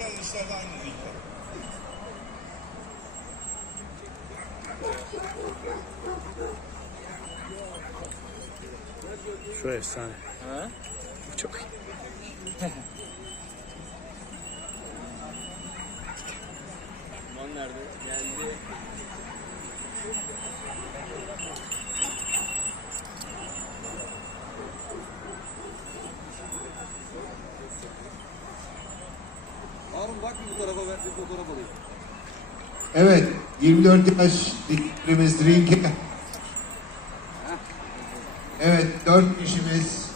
Erkekler dişlerde aynı ringde. Şu efsane. Ha? Bu çok iyi. Duman nerede? Geldi. Harun bak bir bu tarafa ver bir fotoğraf alayım. Evet, 24 yaş diklerimiz ringe. Evet, 4 kişimiz.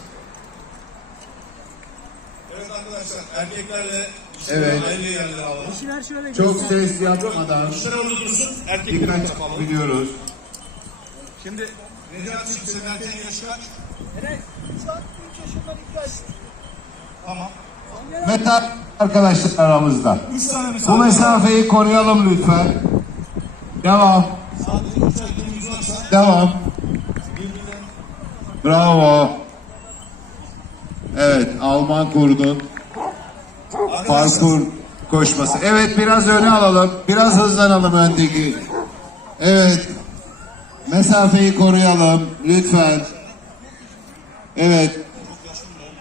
Evet arkadaşlar erkeklerle Evet. ayrı yerlere alalım. Çok ses yapmadan orada dursun. Erkekleri dikkat alalım. biliyoruz. Şimdi Necati'cim senin erkeğin yaşı kaç? Tamam. Metal arkadaşlar aramızda. 3 tane Bu mesafe. mesafeyi koruyalım lütfen. Devam, Sadece 3 erkeğimiz varsa devam. Bravo. Evet, Alman kurdun. Parkur koşması. Evet, biraz öne alalım. Biraz hızlanalım öndeki. Evet. Mesafeyi koruyalım lütfen. Evet.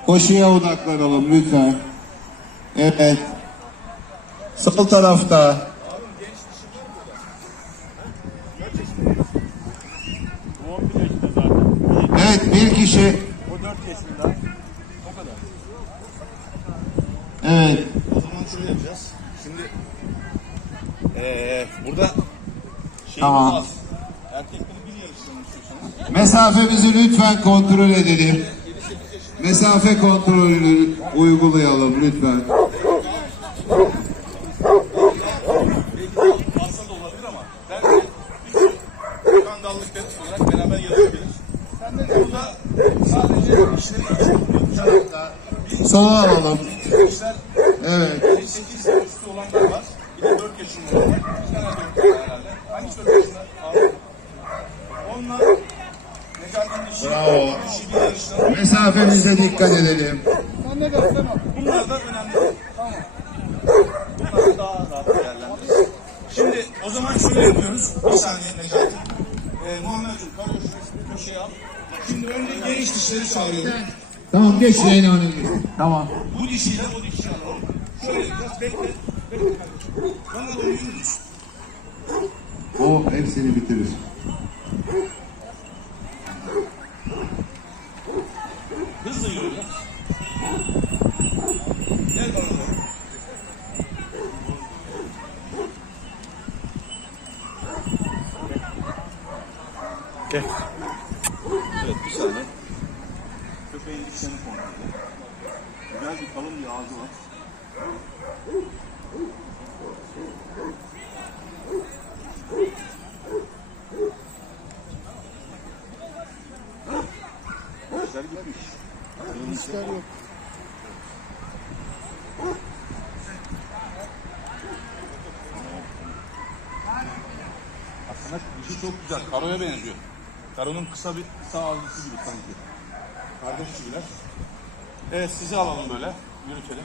Koşuya odaklanalım lütfen. Evet. Sol tarafta. Bu 11 yaşında zaten. Evet, bir kişi. O 4 yaşında. O kadar. Evet. o zaman şöyle yapacağız. Şimdi eee burada şeyimiz Tamam. az. Erkekleri bir yarıştırmak istiyorsanız. Mesafemizi lütfen kontrol edelim. Mesafe kontrolünü uygulayalım lütfen. Fazla da olabilir ama bence üç kangallık olarak beraber yarışabiliriz. Sen de burada sadece işleri için Sola alalım. Evet. 8 üstü olanlar var. Bir de 4 yaşında olanlar. Bir tane 4 var herhalde. Hangisi 4 yaşında? Abi. Onlar Necati'nin işi, Bravo. işi bir yarışlar. Mesafemize dikkat edelim. Bunlar da önemli. Tamam. Bunlar da daha rahat değerlendiririz. Şimdi o zaman şöyle yapıyoruz. Bir saniye Necati. Ee, Muhammed'cim karıyor şu köşeyi al. Şimdi önce geniş dişleri çağırıyorum. Tamam geç Reyna Hanım. Tamam. Bu dişiyle o dişi alalım. Şöyle biraz bekle. Bekle kardeşim. Bana doğru yürü düş. O hepsini bitirir. Hızlı yürü biraz. Gel bana doğru. Gel. Evet bir saniye. Köpeğin dişlerini kontrol edelim. Güzel bir kalın bir ağzı var. Dişler gitmiş. Dişler yok. Aslında dişi çok güzel. Karoya benziyor. Karonun kısa bir kısa ağzısı gibi sanki. Kardeş gibiler. Evet sizi alalım böyle. Yürütelim.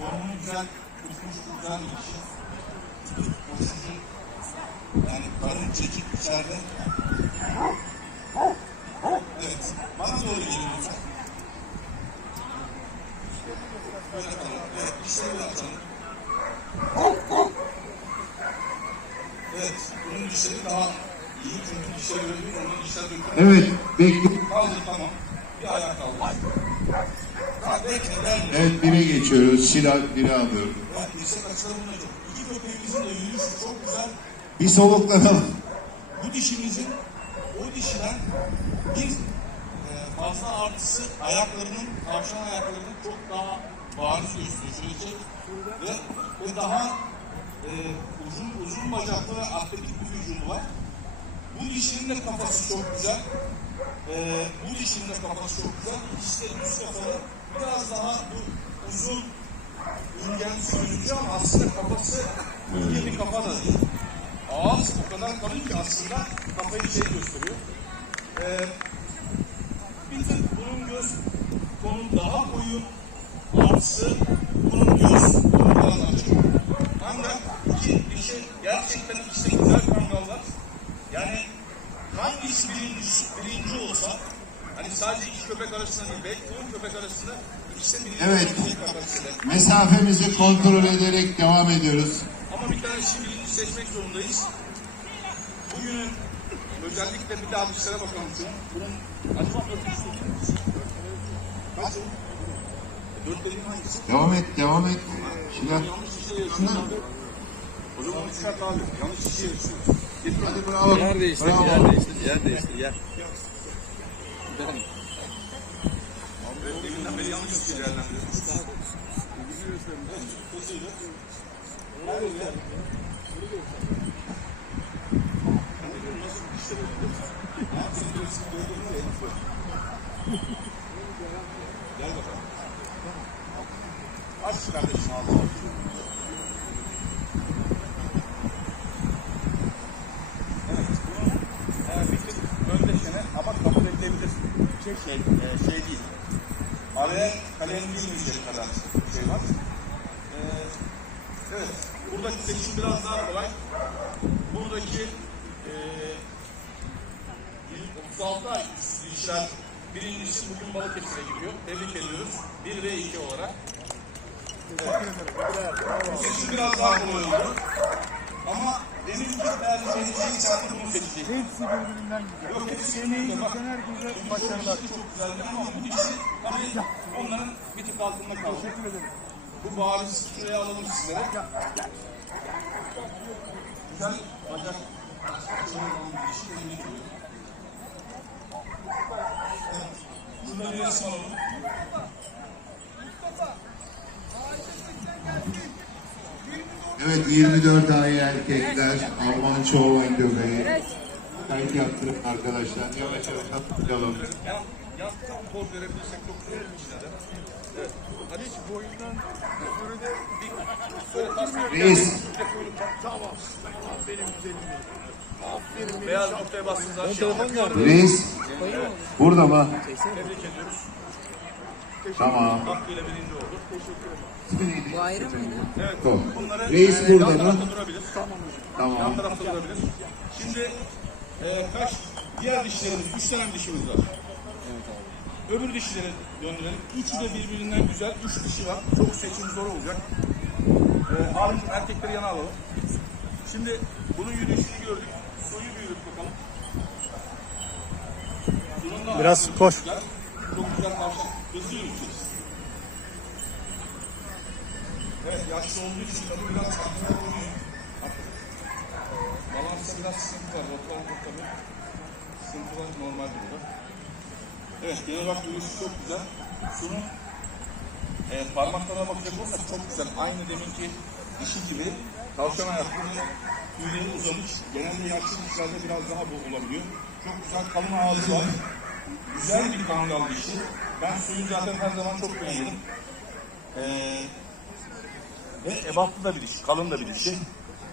Formunu güzel. Tutmuş güzel bir. Koşucu. Yani karın çekik içeride. Evet. Bana doğru gelin lütfen. Evet. Evet, bunun dişleri daha. Evet. Bir ayak ben. Evet bire geçiyoruz. Şirak bire alıyorum. Kaçırılma çok. İki köpeğimizin de yürüyüşü çok güzel. Bir soluklanalım. Bu dişimizin o dişiden bir e, fazla artısı ayaklarının, tavşan ayaklarının çok daha Şöyle çek. Ve, ve daha e, uzun uzun bacaklı ve atletik bir vücudu var. Bu dişinin de kafası çok güzel. E, bu dişinin de kafası çok güzel. De düz kafalı. Biraz daha bu uzun üngen sürücü ama aslında kafası ince bir kafa da değil. Ağız o kadar kalın ki aslında kafayı şey gösteriyor. Ee, bir tık bunun göz tonu daha koyu, artısı bunun göz daha açık. Ancak iki dişi gerçekten ikisi güzel kangallar. Yani hangisi birinci, birinci olsa hani sadece iki köpek arasında değil, belki on köpek arasında ikisi birinci Evet. kapasitede. Mesafemizi kontrol ederek devam ediyoruz. Ama bir tanesi birinci seçmek zorundayız. Bugünün özellikle bir daha dışlara bakalım. Bunun acaba örtüsü Kaç o? Dört dediğin hangisi? Devam et, devam et. Kişiye yaşıyor. O zaman çıkart abi. Yanlış kişiye yaşıyor. Getir hadi. Bravo. Yer değiştir, Bravo. yer değiştir, yer değiştir, yer. Evet, deminden beri yanlış kişiye değerlendiriyoruz. Hızlıydı. Gel bakalım. Aç kardeşim ağzını. Evet, bunun e, bir tık ön deşene ama kabul edilebilir. Şey, şey, e, şey değil. Araya kalem girmeyecek kadar şey var. E, evet, buradaki seçim biraz daha kolay. Buradaki e, 36 ay birincisi bugün Balıkesir'e gidiyor. Tebrik ediyoruz. 1 ve 2 olarak. Seçim biraz daha kolay oldu. Ama benim ilk değerli seçeceğim sanki bunu seçecek. Hepsi birbirinden güzel. Yok hepsi Emeği birbirine bak. herkese başarılar. çok güzeldi ama bu dişi tabii onların bir tık altında kaldı. Teşekkür ederim. Bu bariz şuraya alalım sizlere. Güzel bacak. Evet. Resim alalım. Evet 24 ay erkekler Alman çoğulan köpeği. Kayıt yaptırıp arkadaşlar yavaş yavaş hatırlayalım. Yan, yan poz verebilirsek çok güzel. Evet. Hadi Bu oyundan sonra da bir tasvir Reis tamam. Tamam benim güzelim. Aferin Beyaz noktaya bastığınız aşağı. Reis burada mı? Tebrik ediyoruz. Tamam. Hakkıyla birinci oldu. Bu ayrı mıydı? Evet. Tamam. Bunları Reis e, burada yan mı? tarafta durabilir. Yan Tamam. tarafta durabilir. Şimdi e, kaç diğer dişlerimiz, üç tane dişimiz var. Öbür dişlere döndürelim. Üçü de birbirinden güzel. Üç dişi var. Çok seçim zor olacak. E, Harun'cum erkekleri yana alalım. Şimdi bunun yürüyüşünü gördük. Soyu büyüdük bakalım. Bunun da Biraz koş. Çok güzel, çok güzel tavşan. Hızlı yürüyeceğiz. Evet, yaşlı olduğu için tabii biraz kontrol oluyor. Balansta biraz sıkıntı var. Rotularda tabii sıkıntılar normal burada. Evet, genel olarak yürüyüşü çok güzel. Şunun e, parmaklarına bakacak olursak çok güzel. Aynı deminki dişi gibi tavşan ayaklı ve tüyleri uzamış. Genelde yaşlı dişlerde biraz daha bu olabiliyor. Çok güzel kalın ağzı var. Güzel bir kangal dişi. Ben suyu zaten her zaman çok beğenirim. Ee, ve ebatlı da bir diş, kalın da bir dişi.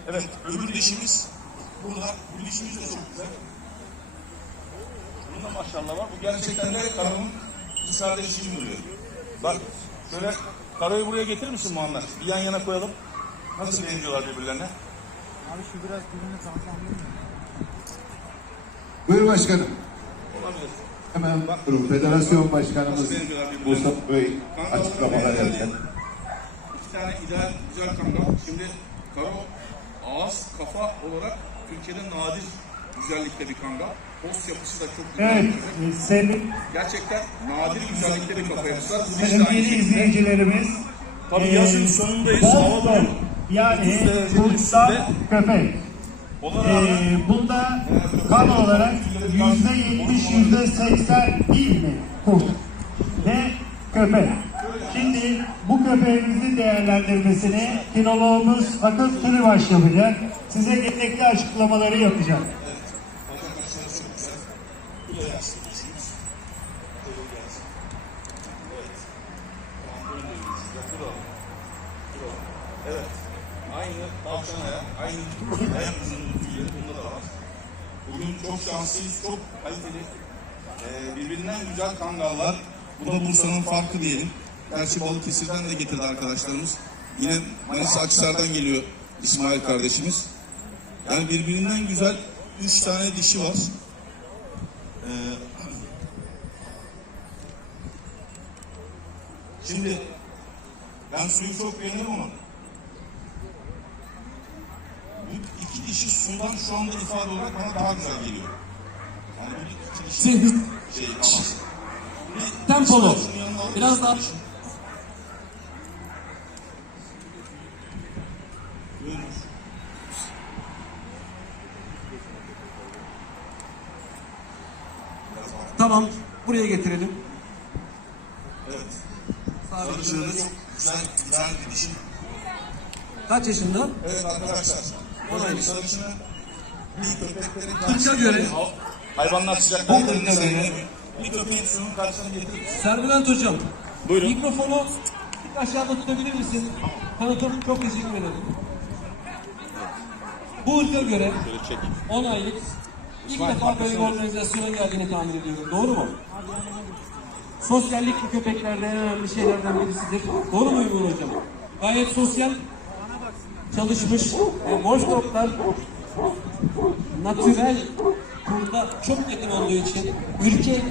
Evet, öbür dişimiz burada. Bu dişimiz de çok güzel. Bunun da maşallah var. Bu gerçekten de karımın kız kardeşi gibi duruyor. Bak, şöyle karayı buraya getirir misin Muhammed? Bir yan yana koyalım. Nasıl benziyorlar birbirlerine? Abi şu biraz birbirine tamamlandı mı? Buyur başkanım. Olabilir. Hemen durun. Federasyon Başkanımız Mustafa Bey açıklamalar yapacak. Tane ideal güzel kangal. Şimdi karo ağız, kafa olarak Türkiye'de nadir güzellikte bir kangal. post yapısı da çok güzel. Evet, e, senin, Gerçekten nadir güzellikte bir kafa yapısı var. Bu sevgili şekilde. izleyicilerimiz, Tabii e, yazın sonundayız. Hava yani 30 derecenin kurttan üstünde. köpek. Ee, bunda kan olarak yüzde yetmiş, yüzde seksen ilmi kurt ve köpek. Şimdi bu köpeğimizin değerlendirmesini kinoloğumuz Akın Tülübaş yapacak. Size gerekli açıklamaları yapacak. Evet. Aynı tavşan ayağı, aynı ayak uzunluğu tüyleri bunda da var. Bugün çok şanslıyız, çok kaliteli, e, birbirinden güzel kangallar. Bu da Bursa'nın farkı diyelim. Gerçi Balıkesir'den de getirdi arkadaşlarımız. Yine Manisa Akhisar'dan geliyor İsmail kardeşimiz. Yani birbirinden güzel üç tane dişi var. Ee, şimdi ben suyu çok beğeniyorum ama bu iki dişi sudan şu anda ifade olarak bana daha güzel geliyor. Yani bu iki dişi şey ama. Tempolu. Biraz daha Buyurun. tamam. Buraya getirelim. Evet. Çok güzel, güzel bir dişi. Kaç yaşında? Evet arkadaşlar. Bir sarışını bir köpeklerin Kırka göre. Hayvanlar sıcaklıklarının nedeniyle bir köpeğin suyun karşısına getirir. Serbilent hocam. Buyurun. Mikrofonu aşağıda tutabilir misin? Tanıtım çok teşekkür ederim. Bu ırka göre 10 aylık ilk defa böyle bir organizasyona geldiğini tahmin ediyorum. Doğru mu? Sosyallik bu köpeklerde en önemli şeylerden birisidir. Doğru mu Uygun Hocam? Gayet sosyal çalışmış ve Wolfdog'lar natürel kurda çok yakın olduğu için ürkek,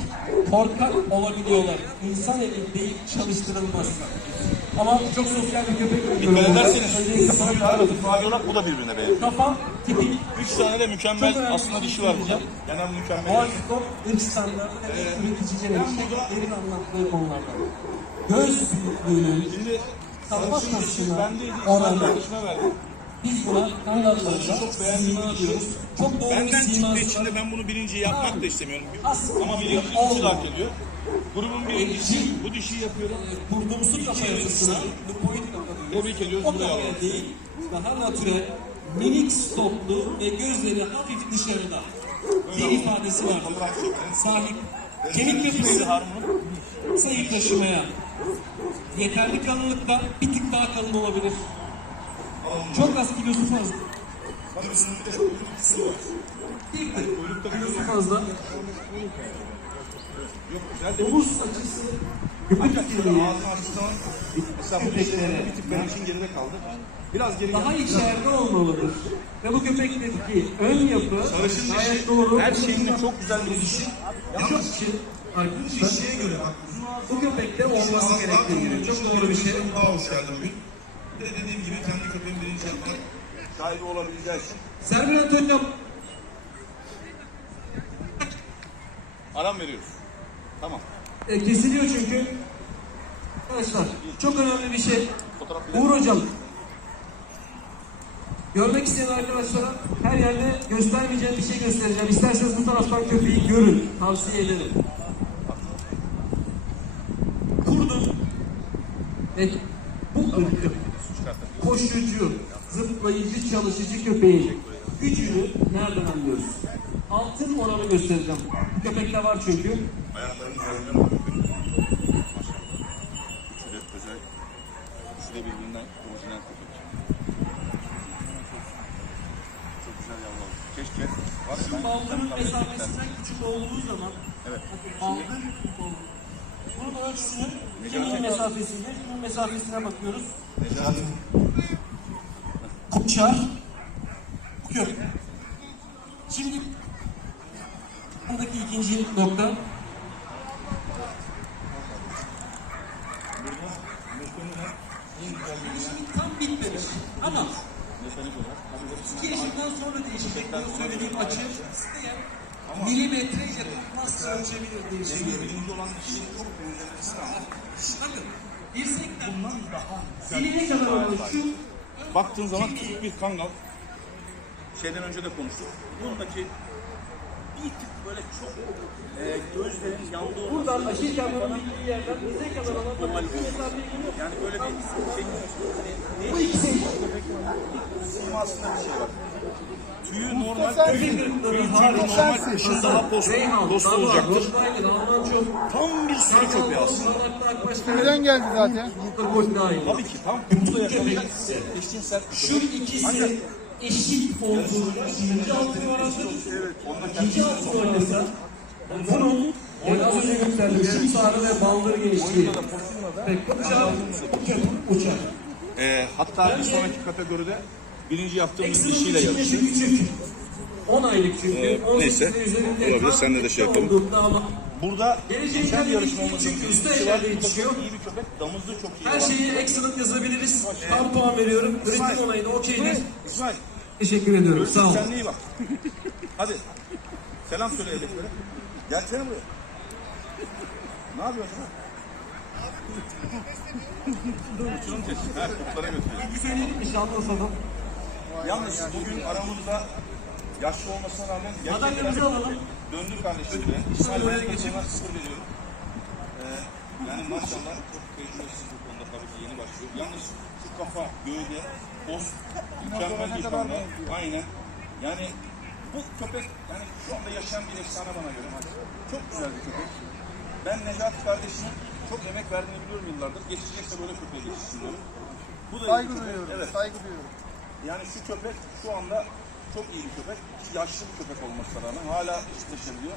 korkak olabiliyorlar. İnsan eli değil çalıştırılmaz. Ama çok sosyal bir köpek. Dikkat ederseniz bir olarak bu da birbirine benziyor. Kafa tipik Üç tane de mükemmel aslında dişi şey var burada. Genel mükemmel. Wolfsdorf ırk standartı ve üreticilerin şirketlerin anlattığı konulardan. Göz büyüklüğünün bendeydi. İsmail oranı biz buna kangallarda Çok beğendiğimi diyoruz. Çok doğru Benden çıktığı için de ben bunu birinciyi yapmak da istemiyorum. Ama birinci hak ediyor. Grubun birincisi bu dişiyi yapıyorum. Kurdumsu kafa yapısına, lupoid kafa diyoruz. Tebrik ediyoruz. O kafaya değil, daha natürel, minik stoplu ve gözleri hafif dışarıda bir ifadesi var. Sahip, kemik yapısı sayı taşımaya, yeterli kalınlıkta bir tık daha kalın olabilir. Çok az kilosu fazla. Bir tık kilosu fazla. Omuz açısı, göbek ikiliği, Ağzını açtığı zaman mesela bu dişleri bir tık benim için geride kaldı. Biraz geri daha geldi. içeride olmalıdır. Ve bu köpekteki ön yapı Sarışın gayet dişi doğru. her şeyinde çok güzel bir dişi. Çok için arkadaşlar Dişiye göre bak uzun bu köpekte olması gerektiği gibi. Çok doğru bir şey. Daha hoş geldin bugün. Bir de dediğim gibi kendi köpeğim birinci yapmak sahibi olabileceği için. Serbilent hocam Aram veriyoruz. Tamam. e, kesiliyor çünkü. Arkadaşlar çok önemli bir şey. Uğur hocam. Görmek isteyen arkadaşlara her yerde göstermeyeceğim bir şey göstereceğim. İsterseniz bu taraftan köpeği görün. Tavsiye ederim. Kurdun ve bu ırkın koşucu, zıplayıcı, çalışıcı köpeğin gücünü nereden anlıyoruz? Altın oranı göstereceğim. Köpekte var çünkü. Ayaklarını. Maşallah. Şöyle özel. Şu da birbirinden orijinal köpek. Çok güzel yavru. Keşke. Ben- Baldırın mesafesinden küçük olduğu zaman Evet. baldır bunun ölçüsünü kemiğin mesafesiyle şunun mesafesine bakıyoruz. Necati. Kopçar bu köpek. Şimdi buradaki ikinci nokta Gelişimi tam bitmemiş ama iki yaşından sonra değişecek. Bu söylediğim açı isteyen milimetreyle nasıl ölçebilir diye şey Şimdi birinci olan kişi çok benzetilsin ama Bakın dirsekten bundan daha Senin ne kadar oldu şu baktığın zaman küçük bir kangal. Şeyden önce de konuştuk. Buradaki bir tık böyle çok e, gözlerin yandığı olması. Buradan aşil kamyonun gittiği yerden bize kadar olan da bir mesafeye geliyor. Yani böyle bir şey bu ikisi simasında bir şey var. Tüyü normal, Köpek tüyü, ırkları tüyü hariç normal kışın daha post, Reyhan, post Dava, olacaktır. Tam bir sürü köpeği aslında. Nereden geldi zaten? Tabii ki tam kumda yaşayacak eşcinsel Şu ikisi eşit olduğu ikinci altın oranıdır. İkinci altın oynasa bunun o az önce gösterdiğim şimşarı ve baldır genişliği. Pek uçar, köpük uçar. Ee, hatta bir sonraki kategoride birinci yaptığımız yarışır. küçük. 10 aylık çünkü. Ee, 18 neyse, olabilir, senle de şey yapalım. Burada geçen yarışmamızın üstü ellerde var. yetişiyor. İyi bir köpek, damızlığı çok iyi. her olan. şeyi excellent yazabiliriz. Tam puan veriyorum. Üretim olayına okeydir. İsmail, Teşekkür ediyorum. Sağ olun. kendine iyi bak. Hadi. Selam söyle hedeflere. Gelsene buraya. Ne yapıyorsun lan? Uçurum sesi. Ha, kurtlara götürüyor. Güzelim inşallah o zaman. Yalnız bugün aramızda yaşlı olmasına rağmen Madalyamızı alalım. kardeşimle. İsmail Bey'e geçirmez sıfır veriyorum. Ee, yani maşallah çok tecrübesiz bu konuda tabii ki yeni başlıyor. Yalnız şu kafa, gövde, post mükemmel bir konuda. Aynen. Yani bu köpek yani şu anda yaşayan bir efsane bana göre. Çok güzel bir köpek. Ben Necati kardeşime çok emek verdiğini biliyorum yıllardır. Geçecekse böyle köpeğe geçsin diyorum. Bu da saygı duyuyorum. Evet. Saygı duyuyorum. Yani şu köpek şu anda çok iyi bir köpek. Yaşlı bir köpek olmasına rağmen hala çiftleşebiliyor.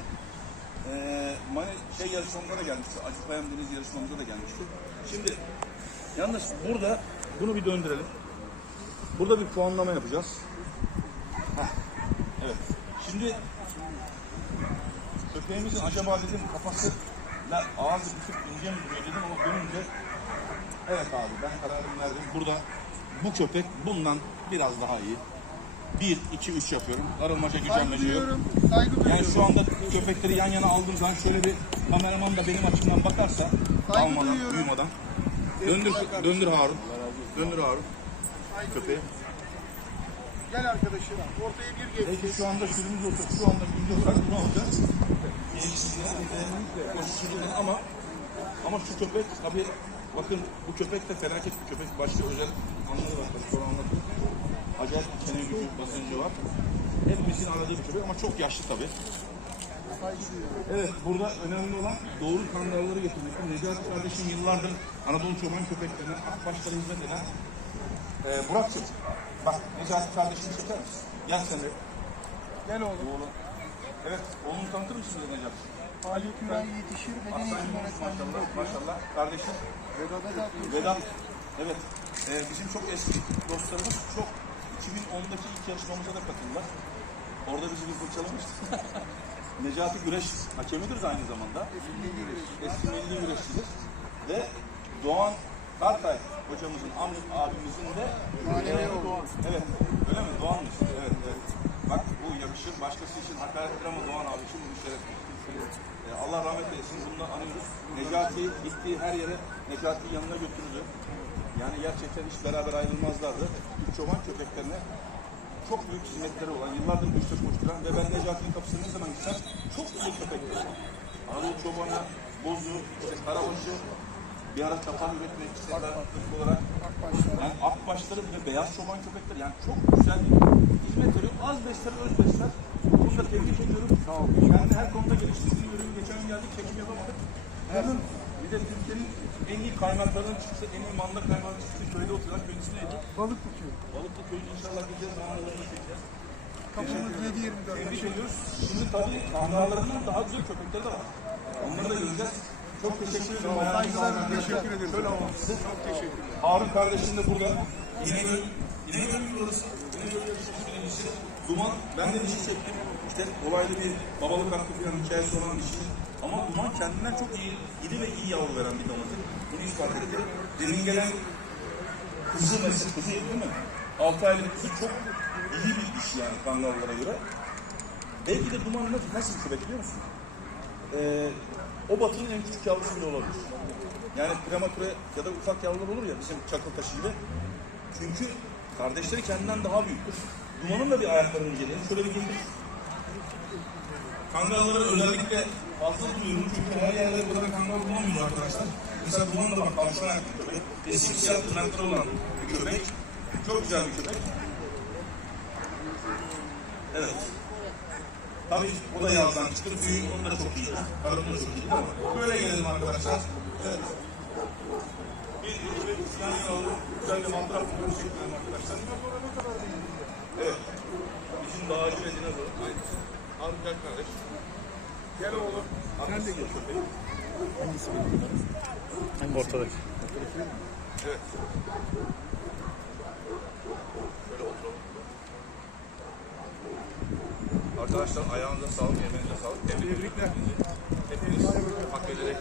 Ee, mani şey yarışmamıza da gelmişti. Acıklayan Deniz yarışmamıza da gelmişti. Şimdi yalnız burada bunu bir döndürelim. Burada bir puanlama yapacağız. Heh, Evet. Şimdi köpeğimizin acaba dedim kafası la ağzı tık ince mi duruyor dedim ama dönünce evet abi ben kararımı verdim. Burada bu köpek bundan biraz daha iyi. 1, 2, 3 yapıyorum. Arılmaca gücenmece yok. Saygı Yani şu anda köpekleri yan yana aldığım zaman şöyle bir kameraman da benim açımdan bakarsa almadan, uyumadan. Döndür, döndür Harun. Döndür Harun. Köpeği. Gel arkadaşım. Ortaya bir geç. Peki şu anda sürümüz oturup şu anda gidiyorsak ne olacak? Ama ama şu köpek tabi bakın bu köpek de felaket bir köpek. Başka özel anları var. tabii, Sonra anlatayım. Acayip bir çene gücü, basıncı var. Hepimizin aradığı bir köpek ama çok yaşlı tabi. Evet, burada önemli olan doğru kangalları getirmek. Necati kardeşim yıllardır Anadolu çoban köpeklerine akbaşlara hizmet eden ee, Burak'cığım, bak Necati kardeşini çeker misin? Gel sen de. Gel oğlum. Oğlum. Evet, oğlunu tanıtır mısın bize Necati? Ali Küray yetişir. Beden Aslan eğitim Yunus öğretmenliğinde maşallah, okuyor. maşallah. Kardeşim da atıyor. Vedat. Evet, ee, bizim çok eski dostlarımız çok 2010'daki ilk yarışmamıza da katıldılar. Orada bizi bir fırçalamıştı. Necati güreş hakemidir aynı zamanda. Eski milli güreşçidir. Ve Doğan Kartay hocamızın, am- abimizin de Doğan. Evet, öyle mi? Doğan mı? Evet, evet. Bak bu yakışır. Başkası için hakarettir ama Doğan abi için bu Ee, Allah rahmet eylesin. Bunu da anıyoruz. Necati gittiği her yere Necati'yi yanına götürdü. Yani gerçekten hiç beraber ayrılmazlardı. Üç çoban köpeklerine çok büyük hizmetleri olan, yıllardır bu koşturan ve ben Necati'nin kapısına ne zaman gitsem çok güzel köpekler. Anadolu çobanı, bozu, işte karabaşı, bir ara çapar üretmek istediler olarak. Yani akbaşları ve beyaz çoban köpekler yani çok güzel bir hizmet veriyor. Az besler, öz besler. Bunu da tebrik ediyorum. Sağ olun. Yani her konuda geliştirdiğim ürünü geçen gün geldik, çekim yapamadık. Hemen bir de Türkiye'nin en iyi kaymaklarının çıksa, en iyi manda kaymağının çıksa köyde oturan köyüncüsü neydi? Balıklı köy. Balıklı köyü inşallah gideceğiz, mağaralarını çekeceğiz. Kapımız 7-24. Tebrik ediyoruz. Şimdi tabii kangallarından daha güzel köpekler de var. Onları da göreceğiz. Çok teşekkür ederim. Saygılar, teşekkür ederim. Şöyle size. Çok teşekkür ederim. Harun kardeşim de burada. İnegöl. İnegöl burası. İnegöl birincisi. Duman. Ben de dişi çektim. İşte olaylı bir babalık hakkı falan hikayesi olan dişi. Ama Duman kendinden çok iyi, iri ve iyi yavru veren bir damızlık. Bunu ispat etti. Demin gelen kızı mesela, kızı değil mi? 6 aylık kızı çok iyi bir diş yani kangallara göre. Belki de duman nasıl, bir köpek biliyor musun? Ee, o batının en küçük yavrusu bile olabilir. Yani prematüre ya da ufak yavrular olur ya bizim çakıl taşı gibi. Çünkü kardeşleri kendinden daha büyüktür. Dumanın da bir ayaklarını inceleyelim. Şöyle bir getir. Kangalları özellikle fazla duyuyorum çünkü her yerde burada kangal bulamıyoruz arkadaşlar. Mesela da bak tavşan ayaklı bir köpek. Eski siyah tırnakları olan bir köpek. Çok güzel bir köpek. Evet. Tabii o da yazdan çıktı. Büyük onun da çok iyi. Karın da çok iyi. Ama böyle gelelim arkadaşlar. Evet. Bir, iki, üç, yan yana alalım. Güzel bir mantar bir çekelim arkadaşlar. Evet. Bizim dağcı ve dinozor. Gel kardeş. Gel oğlum. Sen de gel köpeği. Ortadaki. Evet. Şöyle oturalım. Arkadaşlar ayağınıza sağlık, emeğinize sağlık. Tebrikler. Hepiniz hak ederek